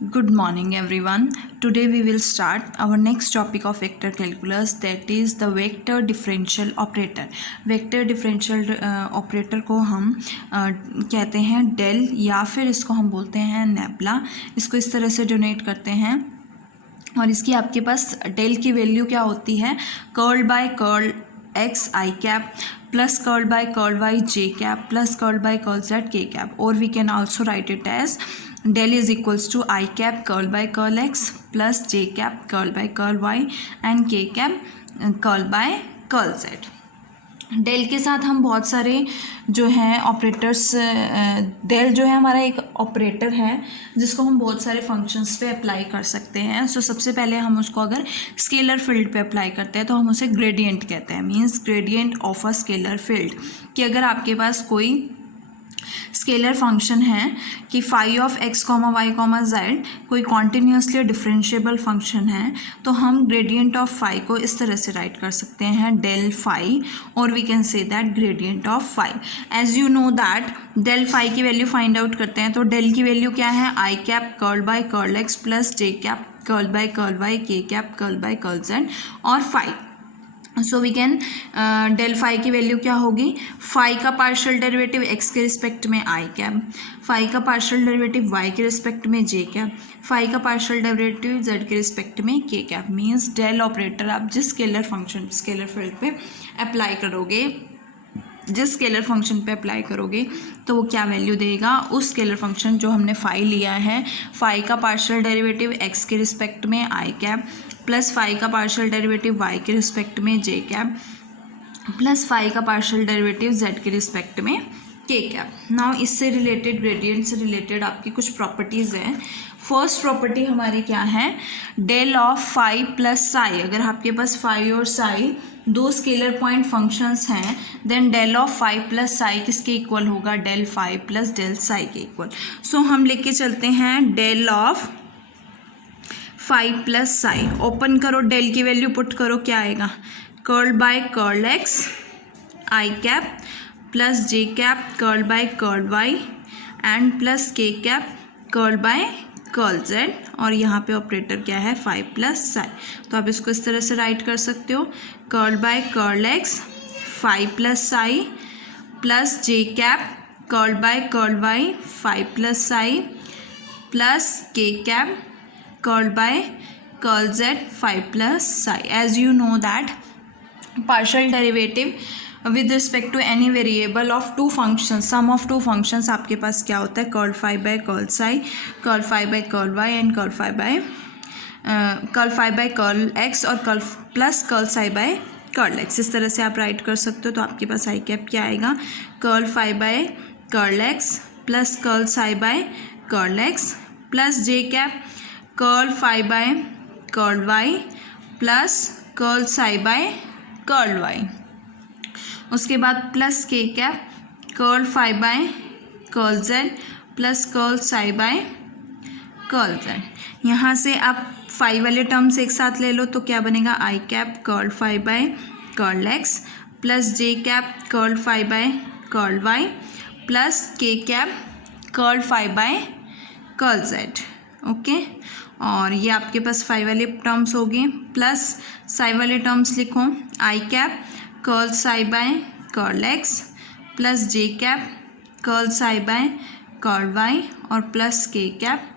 Good morning everyone. Today we will start our next topic of vector calculus, that is the vector differential operator. Vector differential operator को हम कहते हैं del या फिर इसको हम बोलते हैं नेबला. इसको इस तरह से डोनेट करते हैं और इसकी आपके पास डेल की वैल्यू क्या होती है, curl by curl x I cap plus curl by curl Y J cap plus curl by curl Z के कैप, और we can also write it as del is equals to I cap curl by curl x plus j cap curl by curl y and k cap curl by curl z. Del के साथ हम बहुत सारे जो हैं operators, del जो है हमारा एक ऑपरेटर है जिसको हम बहुत सारे फंक्शंस पे अप्लाई कर सकते हैं. सो सबसे पहले हम उसको अगर स्केलर फील्ड पे अप्लाई करते हैं तो हम उसे ग्रेडियंट कहते हैं. Means gradient of a scalar field, कि अगर आपके पास कोई स्केलर फंक्शन है कि phi of x comma y comma z कोई कॉन्टीन्यूसली डिफरेंशिएबल फंक्शन है, तो हम ग्रेडियंट ऑफ फाई को इस तरह से राइट कर सकते हैं डेल फाई, और we can say that gradient of phi. As you know that del phi की वैल्यू फाइंड आउट करते हैं तो डेल की वैल्यू क्या है, आई cap curl by curl x plus J cap curl by curl Y K cap curl by curl Z और phi. So we can del phi की value क्या होगी, फाई का पार्शियल डेरिवेटिव एक्स के respect में i cap, phi का partial derivative y के respect में जे कैप, फाई का पार्शियल डेरिवेटिव जेड के रिस्पेक्ट में k cap. Means del operator आप जिस स्केलर फंक्शन स्केलर फील्ड पे अप्लाई करोगे, जिस स्केलर फंक्शन पे अप्लाई करोगे तो वो क्या वैल्यू देगा, उस स्केलर फंक्शन जो हमने फाई लिया है, फाई का पार्शियल डेरिवेटिव एक्स के रिस्पेक्ट में आई कैप प्लस फाई का पार्शियल डेरिवेटिव वाई के रिस्पेक्ट में जे कैप प्लस फाई का पार्शियल डेरिवेटिव जेड के रिस्पेक्ट में के कैप. नाउ इससे रिलेटेड ग्रेडियंट से रिलेटेड आपकी कुछ प्रॉपर्टीज़ हैं. फर्स्ट प्रॉपर्टी हमारी क्या है, del of phi plus psi. अगर आपके पास फाई और साई दो स्केलर पॉइंट फंक्शंस हैं, then del of phi plus psi किसके इक्वल होगा, del phi plus del psi के इक्वल. सो हम लेके चलते हैं del of phi plus psi. Open करो, डेल की वैल्यू पुट करो, क्या आएगा, curl by curl x I cap plus J cap curl by curl Y and plus के cap curl by curl Z, और यहाँ पे ऑपरेटर क्या है, फाई प्लस साई. तो आप इसको इस तरह से राइट कर सकते हो, curl by curl x phi plus psi plus J cap curl by curl Y phi plus psi plus के cap curl by curl Z phi plus psi. As you know that partial derivative with respect to any variable of two functions, sum of two functions आपके पास क्या होता है, curl phi by curl psi, curl phi by curl Y and curl phi by curl X और curl plus curl psi by curl X. इस तरह से आप राइट कर सकते हो. तो आपके पास आई कैप क्या आएगा, curl phi by curl x plus curl psi by curl x plus J cap curl phi by curl Y plus curl psi by curl Y. उसके बाद प्लस के cap curl phi by curl Z plus curl psi by curl Z. यहाँ से आप phi वाले terms एक साथ ले लो तो क्या बनेगा, I cap curl phi by curl x plus J cap curl phi by curl Y plus के cap curl phi by curl Z. Okay, और ये आपके पास फाई वाले टर्म्स हो गए, प्लस साई वाले टर्म्स लिखो, I cap curl psi by curl x plus J cap curl psi by curl Y और प्लस के cap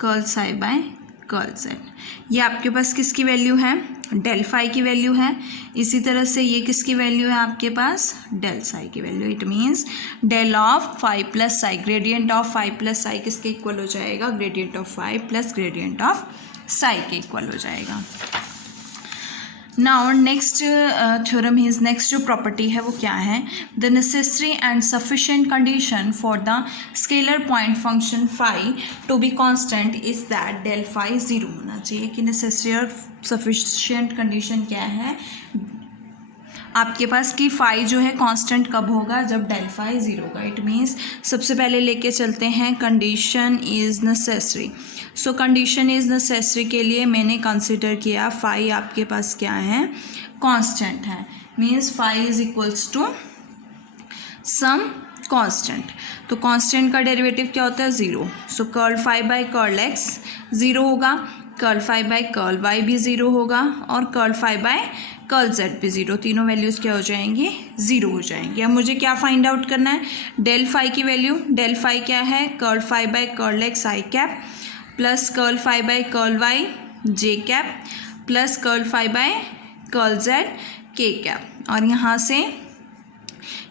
curl psi by curl Z. ये आपके पास किसकी वैल्यू है, डेल फाई की वैल्यू है. इसी तरह से ये किसकी वैल्यू है आपके पास, डेल साई की value. It means del of phi plus psi, gradient of phi plus psi किसके इक्वल हो जाएगा, gradient of phi plus gradient of psi के इक्वल हो जाएगा. Now next theorem is, next जो प्रॉपर्टी है वो क्या है, the necessary and sufficient condition for the scalar point function phi to be constant is that del phi zero होना चाहिए. कि नेसेसरी और सफिशिएंट कंडीशन क्या है आपके पास, कि फाई जो है कांस्टेंट कब होगा, जब डेल फाई ज़ीरो होगा. इट मीन्स सबसे पहले लेके चलते हैं condition is necessary. So condition is necessary के लिए मैंने कंसिडर किया फाई आपके पास क्या है, कांस्टेंट है. Means phi is equals to some constant, तो कांस्टेंट का डेरिवेटिव क्या होता है 0. So curl phi by curl X 0 होगा, curl phi by curl Y भी 0 होगा और curl phi by curl Z भी 0. तीनों वैल्यूज़ क्या हो जाएंगे 0 हो जाएंगे. अब मुझे क्या फाइंड आउट करना है, डेल फाई की वैल्यू. डेल फाई क्या है, curl phi by curl x I cap plus curl phi by curl Y J cap plus curl phi by curl Z के कैप. और यहाँ से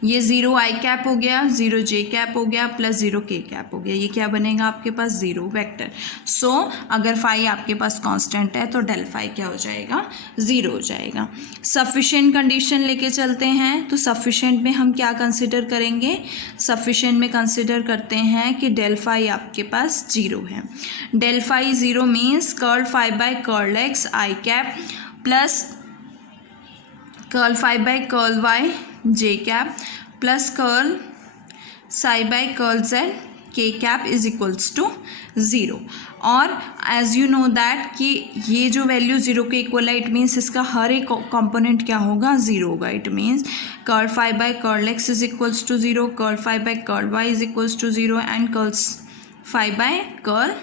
ये 0 आई कैप हो गया, 0 जे कैप हो गया प्लस 0 के कैप हो गया. ये क्या बनेगा आपके पास 0 वेक्टर. सो अगर फाई आपके पास कांस्टेंट है तो डेल फाई क्या हो जाएगा 0 हो जाएगा. सफिशिएंट कंडीशन लेके चलते हैं, तो सफिशिएंट में हम क्या कंसिडर करेंगे, सफिशिएंट में कंसिडर करते हैं कि डेल फाई आपके पास 0 है. Del phi 0 means curl phi by curl x I cap plus curl phi by curl Y J cap plus curl psi by curl Z के कैप इज इक्वल्स टू 0. और as you know that कि ये जो value 0 के equal है, it means इसका हर एक component क्या होगा 0 होगा. It means curl phi by curl x is equals to 0, curl phi by curl y is equals to 0 and curl phi by curl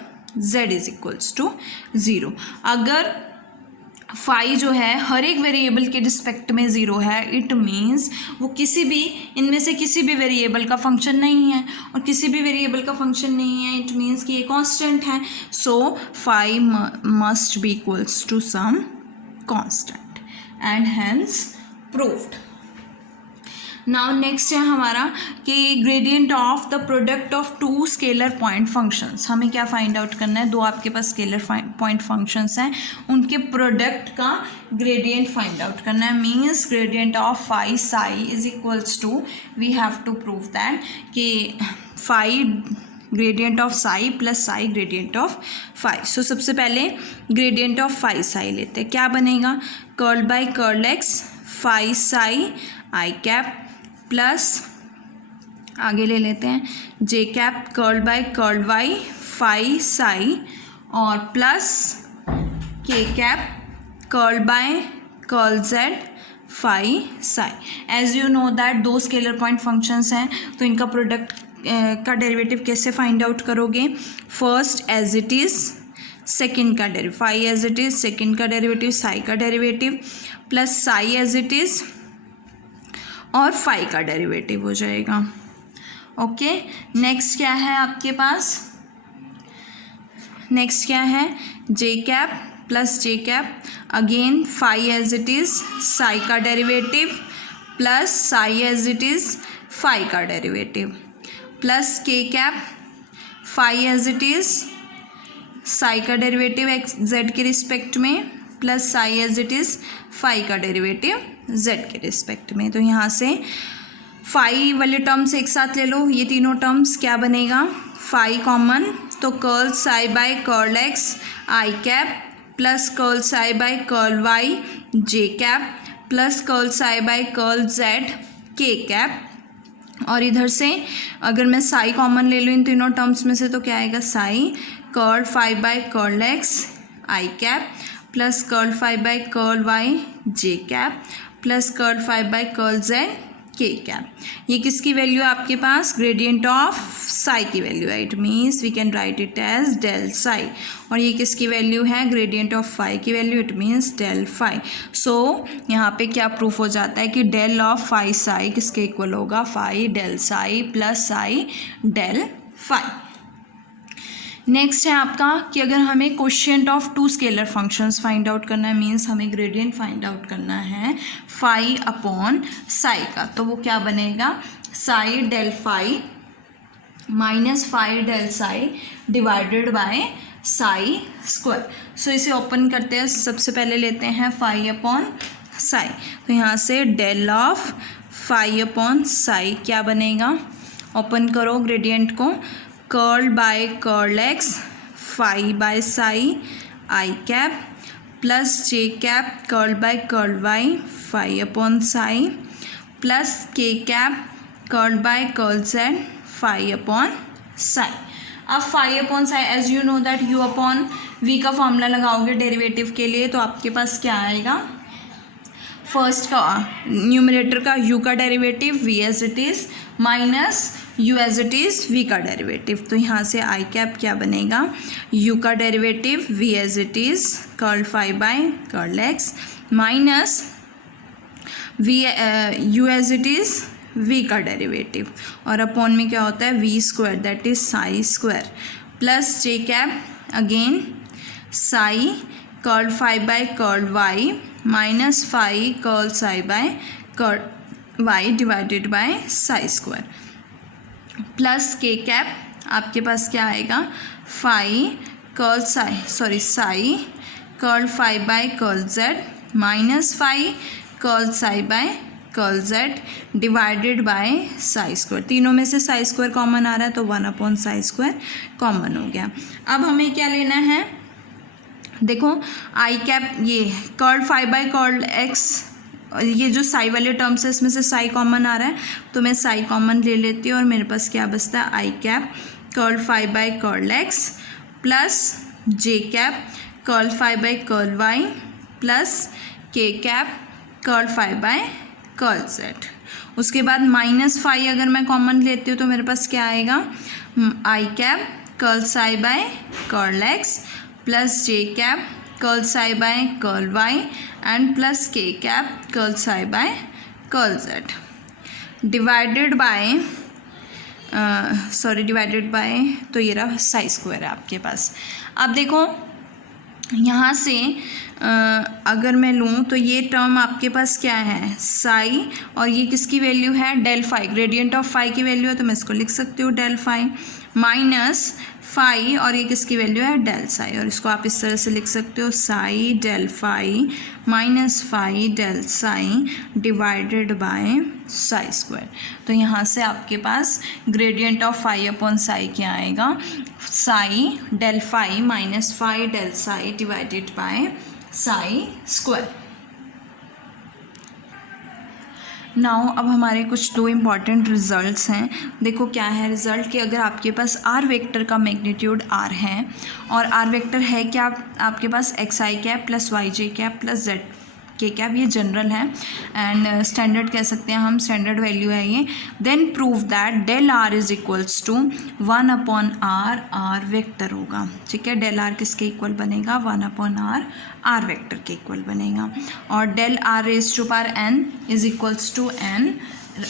z is equals to 0. अगर phi जो है हर एक variable के रिस्पेक्ट में 0 है, इट मीन्स वो किसी भी इनमें से किसी भी वेरिएबल का फंक्शन नहीं है, और किसी भी वेरिएबल का फंक्शन नहीं है इट मीन्स कि ये कांस्टेंट है. So phi must be equals to some constant and hence proved. Now next है हमारा कि gradient of the product of two scalar point functions. हमें क्या फाइंड आउट करना है, दो आपके पास स्केलर पॉइंट फंक्शंस हैं, उनके प्रोडक्ट का ग्रेडियंट फाइंड आउट करना है. Means gradient of phi psi is equals to, we have to prove that कि phi gradient of psi plus psi gradient of phi. So सबसे पहले ग्रेडियंट ऑफ फाई साई लेते हैं. क्या बनेगा, curl by curl x phi psi i cap plus आगे ले लेते हैं j cap curl by curl Y phi psi और प्लस के cap curl by curl Z phi psi. As you know that दो स्केलर पॉइंट फंक्शंस हैं, तो इनका प्रोडक्ट का डेरिवेटिव कैसे फाइंड आउट करोगे, first as it is, second का derivative phi as it is, second का डेरिवेटिव साई का derivative plus psi as it is और फाई का डेरिवेटिव हो जाएगा. ओके, नेक्स्ट क्या है आपके पास, नेक्स्ट क्या है j cap plus J cap again phi as it is, psi का derivative plus psi as it is phi का डेरिवेटिव प्लस के cap phi as it is, psi का डेरिवेटिव एक्स जेड के रिस्पेक्ट में plus psi as it is phi का derivative z के respect में. तो यहाँ से फाई वाले टर्म्स एक साथ ले लो, ये तीनों टर्म्स क्या बनेगा, फाई कॉमन, तो curl psi by curl x I cap plus curl psi by curl Y J cap plus curl psi by curl Z के कैप. और इधर से अगर मैं साई कॉमन ले लूँ इन तीनों टर्म्स में से, तो क्या आएगा psi curl phi by curl x I cap plus curl phi by curl Y J cap plus curl phi by curl Z के कैप. ये किसकी वैल्यू है आपके पास, ग्रेडियंट ऑफ साई की वैल्यू है. It means we can write it as del psi. और ये किसकी वैल्यू है, ग्रेडियंट ऑफ फाई की value, it means del phi. So यहाँ पे क्या प्रूफ हो जाता है कि डेल ऑफ फाई साई किसके इक्वल होगा, phi del psi plus psi del phi. Next है आपका कि अगर हमें quotient of two scalar functions find out करना है, मीन्स हमें ग्रेडियंट फाइंड आउट करना है फाई अपॉन साई का, तो वो क्या बनेगा, psi del phi minus phi del psi divided by psi square. So इसे ओपन करते हैं, सबसे पहले लेते हैं फाई अपॉन साई. तो यहाँ से del of phi upon psi क्या बनेगा, ओपन करो ग्रेडियंट को, curl by curl x phi by psi i cap plus J cap curl by curl Y phi upon psi plus के cap curl by curl Z phi upon psi. अब phi upon psi, as you know that u upon v का formula लगाओगे derivative के लिए, तो आपके पास क्या आएगा, फर्स्ट का न्यूमरेटर का u का derivative v as it is minus u as it is v का डेरिवेटिव, तो यहाँ से i कैप क्या बनेगा, u का derivative v as it is curl phi by curl x minus v u as it is v का derivative और upon में क्या होता है v square that is psi square plus j cap again psi curl phi by curl y minus phi curl psi by curl y divided by psi square plus k cap आपके पास क्या आएगा phi curl psi curl phi by curl z minus phi curl psi by curl z divided by psi square. तीनों में से Sai square common आ रहा है तो 1 साई स्क्वायर कॉमन हो गया। अब हमें क्या लेना है, देखो आई कैप ये curl phi by curl x, ये जो साई वाले टर्म्स है इसमें से साई कॉमन आ रहा है तो मैं साई कॉमन ले लेती हूँ और मेरे पास क्या बचता है आई cap curl phi by curl x plus J cap curl phi by curl Y plus के cap curl phi by curl z. उसके बाद माइनस फाई अगर मैं कॉमन लेती हूँ तो मेरे पास क्या आएगा i cap curl psi by curl x plus J cap curl psi by curl Y and plus के cap curl psi by curl z divided by तो ये रहा साई स्क्वायर है आपके पास। अब देखो यहाँ से अगर मैं लूँ तो ये टर्म आपके पास क्या है साई और ये किसकी वैल्यू है del phi, gradient of phi की वैल्यू है तो मैं इसको लिख सकती हूँ डेल फाई माइनस फाई और ये किसकी वैल्यू है डेल साई और इसको आप इस तरह से लिख सकते हो psi del phi minus phi del psi divided by psi square. तो यहाँ से आपके पास gradient of phi upon psi क्या आएगा psi del phi minus phi del psi divided by psi square. Now अब हमारे कुछ दो इम्पॉर्टेंट रिजल्ट्स हैं। देखो क्या है रिज़ल्ट कि अगर आपके पास आर वेक्टर का मैग्नीट्यूड आर है और आर वेक्टर है क्या आपके पास एक्स आई कैप प्लस वाई जे कैप प्लस जेड के कैप, ये जनरल है एंड स्टैंडर्ड कह सकते हैं हम, स्टैंडर्ड वैल्यू है ये। Then prove that del r is equals to 1 upon r, r vector होगा, ठीक है। डेल आर किसके इक्वल बनेगा 1 अपॉन आर, आर वेक्टर के इक्वल बनेगा। और del r raise to power n is equals to n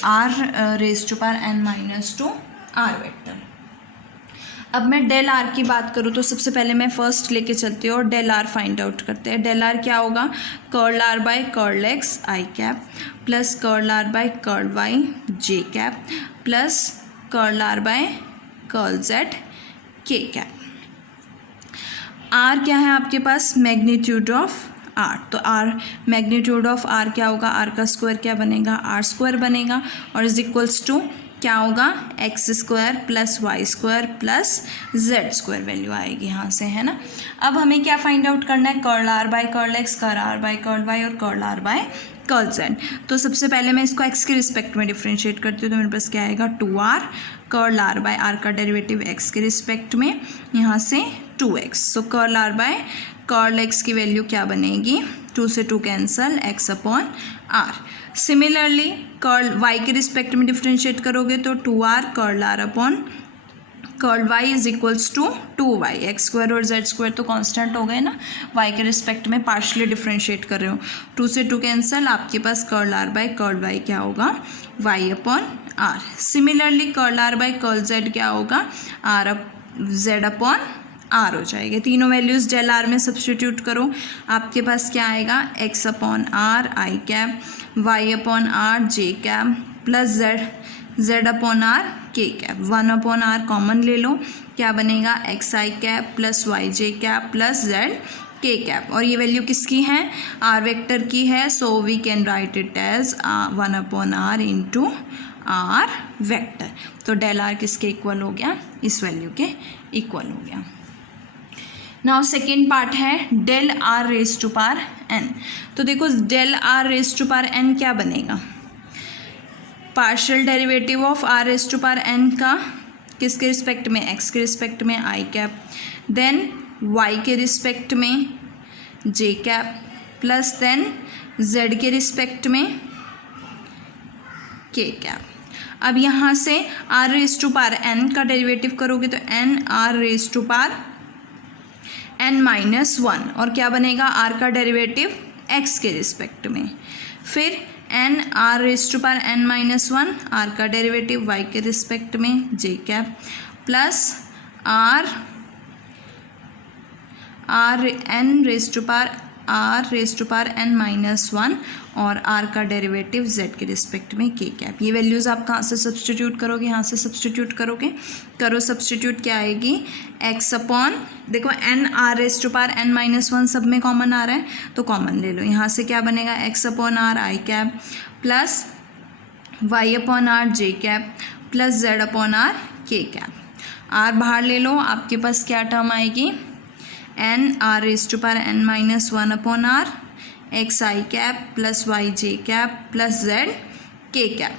r raise to power n minus two r vector. अब मैं डेल आर की बात करूँ तो सबसे पहले मैं फर्स्ट लेके चलती हूँ और डेल आर फाइंड आउट करते हैं। डेल आर क्या होगा curl r by curl x I cap plus curl r by curl Y J cap plus curl r by curl Z के कैप। आर क्या है आपके पास मैग्नीट्यूड ऑफ आर, तो आर मैग्नीट्यूड ऑफ आर क्या होगा, आर का square क्या बनेगा आर स्क्वायर बनेगा और इज इक्वल्स टू क्या होगा x square plus y square plus z square value आएगी यहाँ से, है ना। अब हमें क्या फाइंड आउट करना है curl r by curl x, curl r by curl Y और curl r by curl z. तो सबसे पहले मैं इसको एक्स के रिस्पेक्ट में डिफ्रेंशिएट करती हूँ तो मेरे पास क्या आएगा 2r curl r by r का डेरिवेटिव एक्स के रिस्पेक्ट में यहाँ से 2x। So curl r by curl x की वैल्यू क्या बनेगी 2 से 2 cancel x upon r. Similarly curl Y के रिस्पेक्ट में डिफ्रेंशिएट करोगे तो 2r curl r upon curl y is equals to 2y। X square और जेड स्क्वायर तो कांस्टेंट हो गए ना, y के रिस्पेक्ट में पार्शियली डिफ्रेंशिएट कर रहे हो, 2 से 2 कैंसल, आपके पास curl r by curl y क्या होगा y upon r. Similarly curl r by curl z क्या होगा आर जेड अपॉन आर हो जाएगा। तीनों वैल्यूज़ डेल आर में सब्सटीट्यूट करो, आपके पास क्या आएगा x upon r i cap y upon r j cap plus z upon r k cap. 1 upon r common ले लो, क्या बनेगा एक्स आई कैप प्लस वाई जे कैप प्लस जेड के कैप। और ये वैल्यू किसकी है आर वेक्टर की है, so we can write it as 1 upon r into r vector. तो डेल आर किसके इक्वल हो गया इस वैल्यू के इक्वल हो गया। नाउ सेकेंड पार्ट है del r raise to power n. तो देखो del r raise to power n क्या बनेगा, partial derivative of r raise to power n का किसके रिस्पेक्ट में एक्स के रिस्पेक्ट में आई कैप, देन वाई के रिस्पेक्ट में j cap plus then z के रिस्पेक्ट में के कैप। अब यहाँ से r raise to power n का डेरिवेटिव करोगे तो n r raise to power n minus one, और क्या बनेगा आर का डेरिवेटिव एक्स के रिस्पेक्ट में, फिर n r raise to power n minus one, r का डेरिवेटिव वाई के रिस्पेक्ट में j cap, plus r n raise to power n minus one, और आर का डेरिवेटिव जेड के रिस्पेक्ट में के कैप। ये वैल्यूज़ आप कहाँ से सब्सटीट्यूट करोगे, यहाँ से सब्सटीट्यूट करोगे, करो सब्सटीट्यूट, क्या आएगी एक्स अपॉन, देखो n r raise to power n minus one सब में कॉमन आ रहा है तो कॉमन ले लो, यहाँ से क्या बनेगा x upon r i cap plus y upon r j cap plus z upon r k cap. R बाहर ले लो, आपके पास क्या टर्म आएगी n r raise to power n minus one upon r x I cap plus y J cap plus z के cap,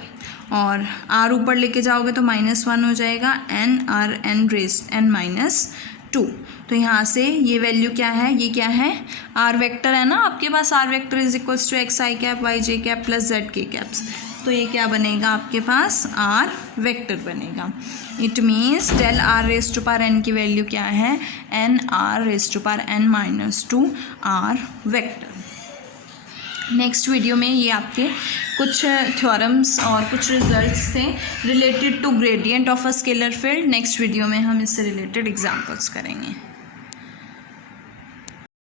और r ऊपर लेके जाओगे तो माइनस वन हो जाएगा n r n raise n minus two. तो यहाँ से ये वैल्यू क्या है, ये क्या है आर वेक्टर है ना आपके पास, r vector is equals to x I cap y J cap plus z k caps, तो ये क्या बनेगा आपके पास आर वेक्टर बनेगा। It means del r raise to power n की वैल्यू क्या है n r raise to power n minus two r vector. Next video में ये आपके कुछ थ्योरम्स और कुछ रिजल्ट्स थे related to gradient of a scalar field. Next video में हम इससे रिलेटेड एग्जांपल्स करेंगे।